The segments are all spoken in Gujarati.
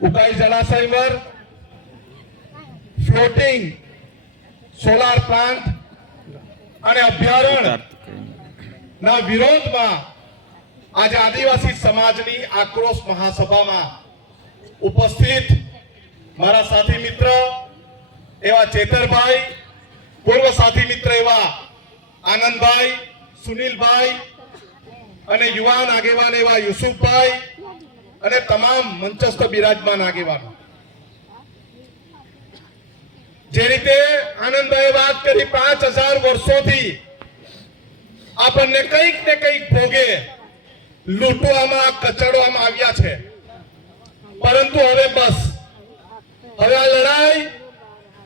ઉકાઈ જળાશયवर ફ્લોટિંગ સોલાર પ્લાન્ટ અને અભ્યારણ્યના વિરોધમાં આજે આદિવાસી સમાજની આક્રોશ મહાસભામાં ઉપસ્થિત મારા સાથી મિત્ર એવા ચેતરભાઈ, પૂર્વ સાથી મિત્ર એવા આનંદભાઈ, સુનિલભાઈ અને યુવાન આગેવાન એવા યુસુફભાઈ અને તમામ મંચસ્થ બિરાજમાન આગેવાનો. જે રીતે આનંદભાઈ વાત કરી, પાંચ હજાર વર્ષોથી આપણને કંઈક ને કંઈક ભોગે લૂંટવામાં, કચડવામાં આવ્યા છે. પરંતુ હવે બસ. હવે આ લડાઈ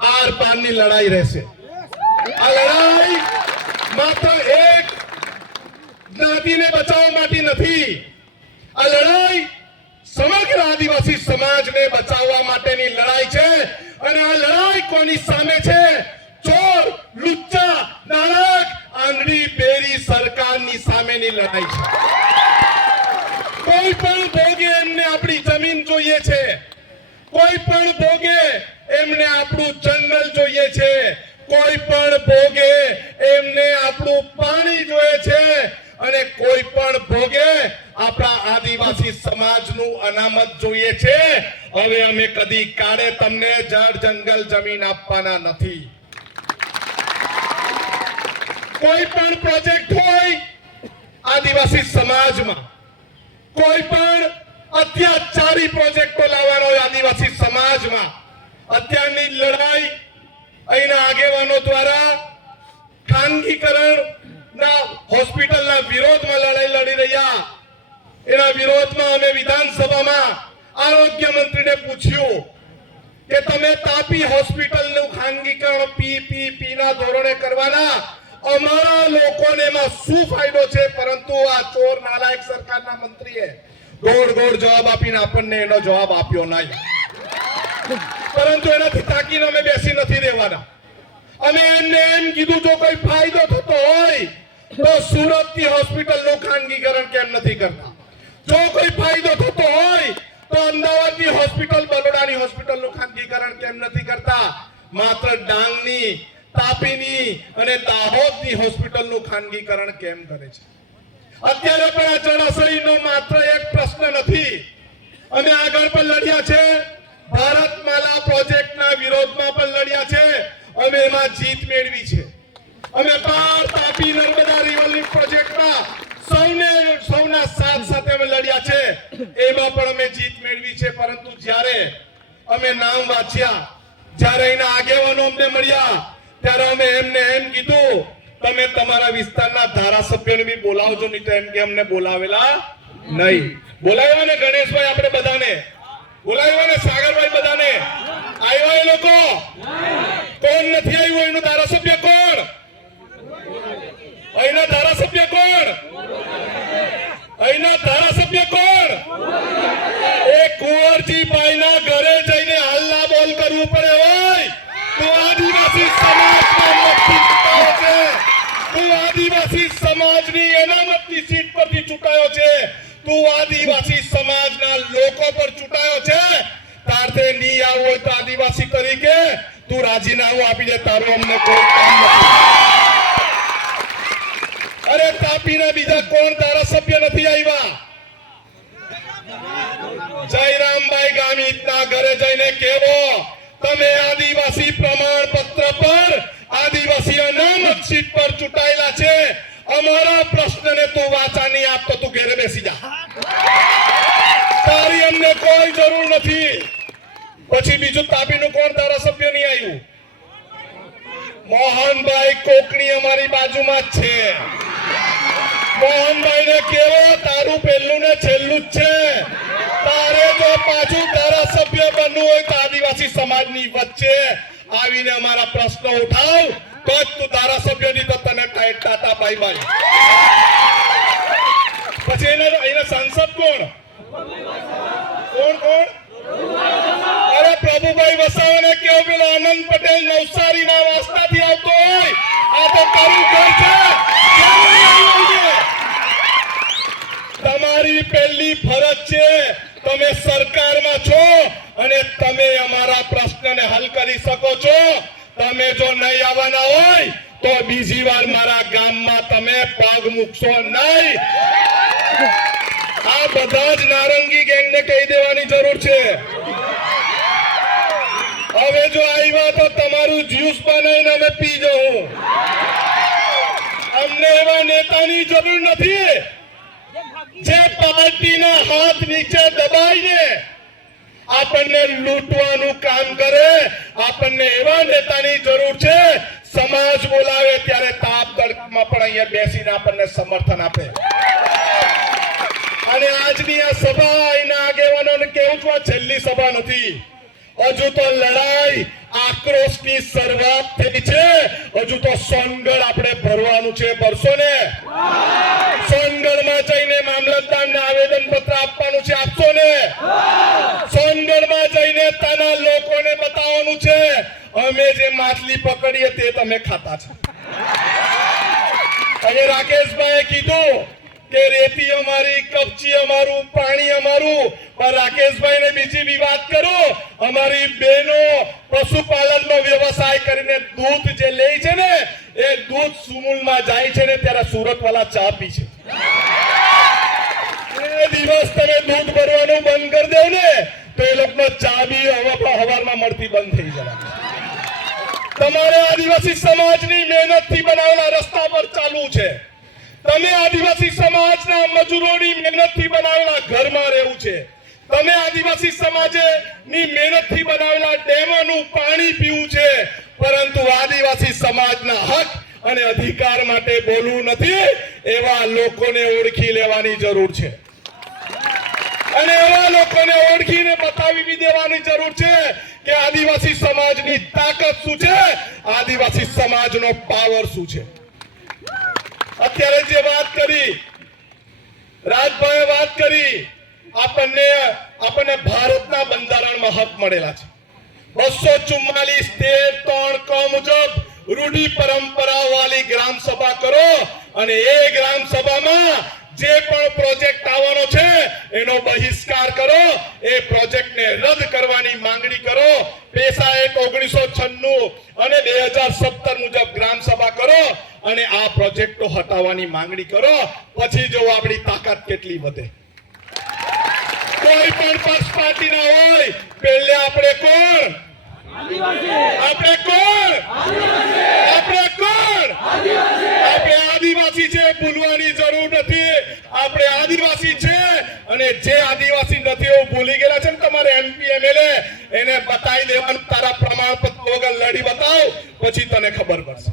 આર પારની લડાઈ રહેશે. આ લડાઈ માત્ર એક જ્ઞાતિને બચાવવા માટે નથી. આ લડાઈ આદિવાસી સમાજને બચાવવા માટેની લડાઈ છે. અને આ લડાઈ કોની સામે છે? ચોર, લુચ્ચા, નાણાક, આંધળી પેરી સરકારની સામેની લડાઈ છે. કોઈ પણ ભોગે એમને આપણી જમીન જોઈએ છે. કોઈ પણ ભોગે એમને આપણું જંગલ જોઈએ છે. કોઈ પણ ભોગે એમને આપણું પાણી જોઈએ છે. અને કોઈ પણ ભોગે આપણા આદિવાસી સમાજનું અનામત જોઈએ છે. હવે અમે કદી કાળે તમને જળ જંગલ જમીન આપવાના નથી. કોઈ પણ પ્રોજેક્ટ હોય આદિવાસી સમાજમાં, કોઈ પણ અત્યાચારી પ્રોજેક્ટો લાવવાનો હોય આદિવાસી સમાજમાં, અત્યારની લડાઈ અહીંના આગેવાનો દ્વારા ખાનગીકરણ ના હોસ્પિટલના વિરોધમાં લડાઈ લડી રહ્યા. એના વિરોધમાં અમે વિધાનસભામાં આરોગ્ય મંત્રીને પૂછ્યું કે તમે તાપી હોસ્પિટલનું ખાનગીકરણ પીપીપી ના ધોરણે કરવાના? અમારા લોકોને એમાં શું ફાયદો છે? પરંતુ આ ચોર નાલાયક સરકારના મંત્રીએ ગોળ ગોળ જવાબ આપીને આપણને એનો જવાબ આપ્યો નહીં. પરંતુ એનાથી તાકીને અમે બેસી નથી રહેવાના. અમે એમને એમ કીધું, જો કોઈ ફાયદો થતો હોય, તો સુરતની હોસ્પિટલનું ખાનગીકરણ કેમ નથી કરતા? જો કોઈ ફાયદો થતો હોય, તો અમદાવાદની હોસ્પિટલ, બરોડાની હોસ્પિટલનું ખાનગીકરણ કેમ નથી કરતા? માત્ર ડાંગની, તાપીની અને દાહોદની હોસ્પિટલનું ખાનગીકરણ કેમ કરે છે? અત્યારે પણ આ જળાશયનો માત્ર એક પ્રશ્ન નથી. અમે આગળ પણ લડ્યા છે. ભારતમાલા પ્રોજેક્ટના વિરોધમાં પણ લડ્યા છે. અમે એમાં જીત મેળવી છે. અમે પાર તાપી નર્મદા રિવર પ્રોજેક્ટમાં સૌને સૌના સાથ સાથે અમે લડ્યા છે. એમાં પણ અમે જીત મેળવી છે, પરંતુ જ્યારે અમે નામ વાંચ્યા, જ્યારે એના આગેવાનો અમને મળ્યા, ત્યારે અમે એમને એમ કીધું, તમે તમારા વિસ્તારના ધારાસભ્યોને બી બોલાવજો, નહીં તો એમ કે અમને બોલાવેલા નહીં. બોલાવ્યા ને ગણેશભાઈ આપણે બધાને? બોલાવ્યા ને સાગરભાઈ બધાને? આવ્યા એ લોકો? કોણ નથી આવ્યું? એનું ધારાસભ્ય કોણ? અહીંના ધારાસભ્ય કોણ? અહીંના ધારાસભ્ય કોણ? એ કુંવરજીભાઈના ઘરે જઈને હાલના બોલ કરવું પડે હોય. તો આદિવાસી સમાજ તું આદિવાસી સમાજની અનામતની સીટ પરથી ચૂંટાયો છે. તું આદિવાસી સમાજના લોકો પર ચૂંટાયો છે. તારથે નહીં આવું હોય તો આદિવાસી તરીકે તું રાજીનામું આપી દે. તારું અમને કોઈ કામ નથી. તાપીના બીજા કોણ ધારાસભ્ય નથી આવ્યા? જયરામભાઈ ગામિતના ઘરે જઈને કેવો તમે આદિવાસી પ્રમાણપત્ર પર આદિવાસી અનામત સીટ પર ચૂંટાયેલા છે. અમારા પ્રશ્નને તું વાચા નહીં આપતો, તું ઘેરે બેસી જા. તારી અમને કોઈ જરૂર નથી. પછી બીજું તાપીનું કોણ ધારાસભ્ય નહીં આવ્યું? મોહનભાઈ કોકણી અમારી બાજુમાં જ છે. પાછું સાંસદ કોણ? અરે પ્રભુભાઈ વસાવાને કેવો પેલો આનંદ પટેલ નવસારી ના વાસ્તાથી આવતો હોય? આ તો તારું કેમ નહીં આવ્યો અહીંયા? તમારી પહેલી ફરજ છે. તમે સરકારમાં છો અને તમે અમારા પ્રશ્નને હલ કરી શકો છો. તમે જો નહીં આવવાના હોય, તો બીજી વાર મારા ગામમાં તમે પગ મૂકશો નહીં. આ બધા જ નારંગી ગેંગને કહી દેવાની જરૂર છે. હવે જો આવ્યા તો તમારું જ્યુસ બનાવીને અમે પી જવું. અમને એવા નેતાની જરૂર નથી. પાર્ટીના હાથ નીચે દબાઈને આપણને લૂંટવાનું કામ કરે, આપણને એવા નેતાની જરૂર છે, સમાજ બોલાવે ત્યારે તાપ તડકામાં પણ અહીંયા બેસીને આપણને સમર્થન આપે. અને આજની આ સભા એના આગેવાનોને કેવું છું, આ છેલ્લી સભા નથી. હજુ તો લડાઈ આક્રોશની શરૂઆત થઈ છે. હજુ તો સોનગઢ આપણે ભરવાનું છે ભરશો ને સોનગઢમાં જઈને મામલતદારને આવેદન પત્ર આપવાનું છે આપશો ને સોનગઢમાં જઈને ત્યાંના લોકોને બતાવવાનું છે. અમે જે માછલી પકડીએ તે તમે ખાતા છો. અને રાકેશભાઈએ કીધું કે રેતી અમારી, કપચી અમારું, પાણી અમારું. પણ રાકેશભાઈને બીજી બી વાત કરું, અમારી બહેનો પશુપાલનનો વ્યવસાય કરીને દૂધ જે લે છે ને, એ દૂધ સુમુલમાં જાય છે ને, ત્યારે સુરત વાળા ચા પી છે. દિવસ તમે દૂધ ભરવાનું બંધ કરી દો ને, તો એ લોકોનો ચા બી હવે હવારમાં મળતી બંધ થઈ જવા તમારે આદિવાસી સમાજની મહેનતથી બનાવેલા રસ્તા પર ચાલુ છે. તમે આદિવાસી સમાજના મજૂરોની મહેનતથી બનાવેલા ઘરમાં રહેવું છે. તમે આદિવાસી સમાજે ની મહેનતથી બનાવેલા ડેમોનું પાણી પીવું છે. પરંતુ આદિવાસી સમાજના હક અને અધિકાર માટે બોલવું નથી, એવા લોકોને ઓળખી લેવાની જરૂર છે. અને એવા લોકોને ઓળખીને બતાવી દેવાની જરૂર છે કે આદિવાસી સમાજની તાકાત શું છે? આદિવાસી સમાજનો પાવર શું છે? અત્યારે જે વાત કરી, રાજભાઈએ વાત કરી, આપણને આપણને ભારતના બંધારણમાં હક મળેલા છે. બસો ચુમ્માલીસ તેર ત્રણ ક મુજબ રૂઢિ પરંપરા વાળી ગ્રામ સભા કરો અને એ ગ્રામ સભામાં જે પણ પ્રોજેક્ટ આવવાનો છે એનો બહિષ્કાર કરો એ પ્રોજેક્ટને રદ કરવાની માંગણી કરો. પેસા એક ઓગણીસો છન્નું અને બે હજાર સત્તર મુજબ ગ્રામ સભા કરો અને આ પ્રોજેક્ટો હટાવવાની માંગણી કરો. પછી જો આપણી તાકાત કેટલી વધે. કોઈ પણ પક્ષ પાર્ટીના હોય પહેલે આપણે કોણ? આપણે કોણ? આપણે કોણ? આદિવાસી છે, ભૂલવાની જરૂર નથી. આપણે આદિવાસી છે અને જે આદિવાસી નથી એવું ભૂલી ગયેલા છે તમારે એમપી એમએલએ એને બતાવી દેવાનું, તારા પ્રમાણપત્ર વગર લડી બતાવ, પછી તને ખબર પડશે.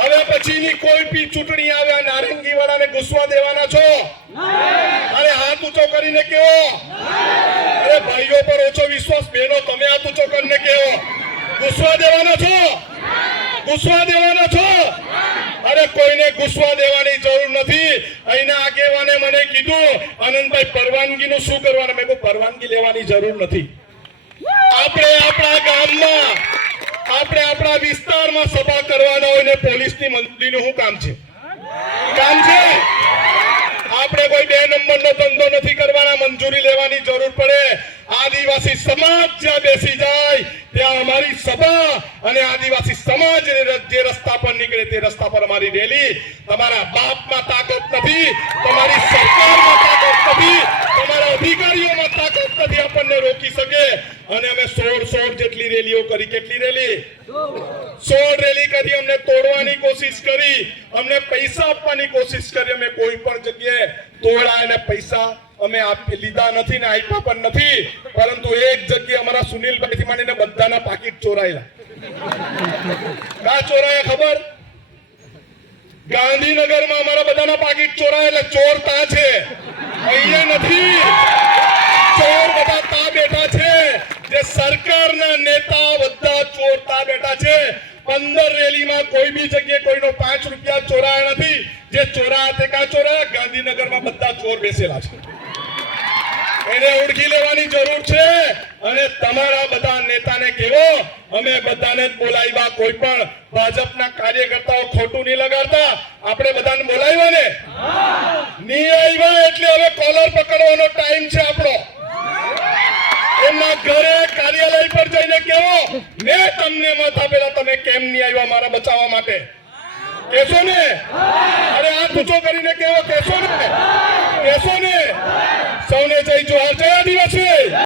હવે પછીની કોઈ બી ચૂંટણી આવે આ નારંગી વાળાને ઘૂસવા દેવાના છો? અરે હાથ ઊંચો કરીને કેવો અરે ભાઈઓ પર ઓછો વિશ્વાસ બેનો તમે હાથ ઊંચો કરીને કેવો ઘૂસવા દેવાના છો? ઘૂસવા દેવાના કોઈને ઘૂસવા દેવાની જરૂર નથી. અહીંના આગેવાને મને કીધું, આનંદભાઈ, પરવાનગીનું શું કરવાનું? મેં પરવાનગી લેવાની જરૂર નથી. આપણે આપણા ગામમાં, આપણે આપણા વિસ્તારમાં સભા કરવાના હોય ને પોલીસની મંજૂરીનું શું કામ છે? કામ છે? આપણે કોઈ બે નંબરનો ધંધો નથી કરવાના, મંજૂરી લેવાની જરૂર પડે. આદિવાસી સમાજ જ્યાં બેસી જાય અમારી સભા અને આદિવાસી સમાજ જે રસ્તા પર નીકળે તે રસ્તા પર અમારી રેલી. તમારા બાપમાં તાકાત નથી, તમારી સરકારમાં તાકાત નથી, તમારા અધિકારીઓમાં તાકાત નથી આપણને રોકી શકે. અને અમે સોળ સોળ જેટલી રેલીઓ કરી. કેટલી રેલી? સોળ રેલી કરી, અમને તોડવાની કોશિશ કરી, અમને પૈસા આપવાની કોશિશ કરી. અમે કોઈ પણ જગ્યાએ તોડા અને પૈસા અમે લીધા નથી ને આપ્યા પણ નથી, પરંતુ એક જગ્યાએ અમારા સુનિલભાઈ થી માંડીને બધાના પાકીટ ચોરાયેલા. કા ચોરાયા ખબર? ગાંધીનગરમાં અમારા બધાના પાકીટ ચોરાયેલા ચોર તા છે. અહીંયા નથી. ચોર બધા તા બેઠા છે. જે સરકારના નેતા બધા ચોર તા બેઠા છે. પંદર રેલીમાં કોઈ બી જગ્યાએ કોઈનો પાંચ રૂપિયા ચોરાયા નથી. જે ચોરા તે કા ચોરાયા? ગાંધીનગરમાં બધા ચોર બેસેલા છે. એને ઓળખી લેવાની જરૂર છે. અને તમારા બધા નેતાને કેવો? અમે બધાને બોલાવ્યા. કોઈ પણ ભાજપના કાર્યકર્તાઓ ખોટું નહીં લગાડતા. આપણે બધાને બોલાવ્યા ને? નહીં આવ્યા એટલે હવે કોલર પકડવાનો ટાઈમ છે આપણો. એમના ઘરે કાર્યાલય પર જઈને કેવો? મેં તમને મત આપેલા, તમે કેમ નહીં આવ્યા મારા બચાવવા માટે? કેશો ને અરે આ પૂછો કરીને કેવો? કેશો ને કેશો ને સૌને જય જોહાર જય આદિવાસી